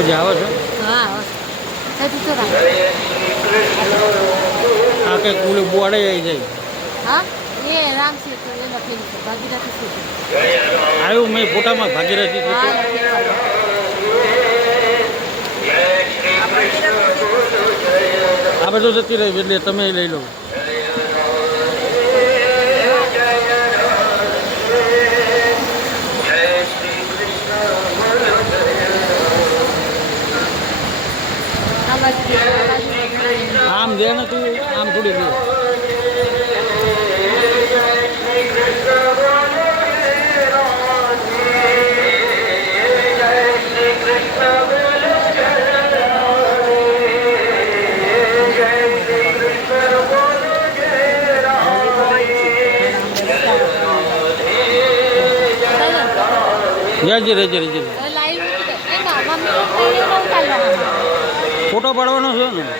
બધી આવે છે હા સાહેબ તો રાખ આ કંઈક ઓલું બોર્ડે આવી જાય હા એ રામસી તો એના ફેરી છે ભાગીરથી શું આવ્યું મેં ફોટામાં ભાગીરથી હા કીધું. આ બધું જતી રહી એટલે તમે લઈ લો. આમ દે ને તું આમ થોડી દે. રેજી રેજી રેજી ફોટો પાડવાનો છે ને.